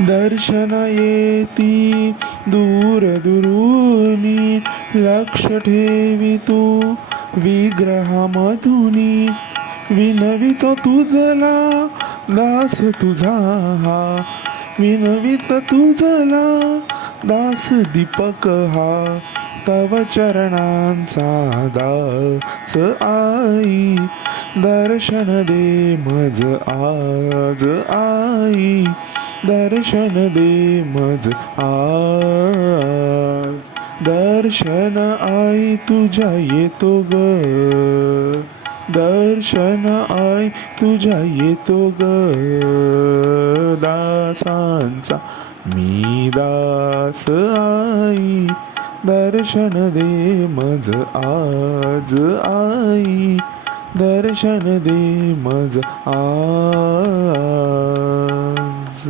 दर्शन येती दूर दुरुनी, लक्ष ठेवी तू विग्रहामधुनी. विनवितो तुझला दास तुझा हा, विनवित तुझला दास दीपक हा. तव चरणांचा दास आई, दर्शन दे मज आज आई, दर्शन दे मज आज. दर्शन आई तुझ्या येतो ग, दर्शन आई तुझ्या येतो ग. दासांचा मी दास आई, दर्शन दे मज आज आई, दर्शन दे मज आज.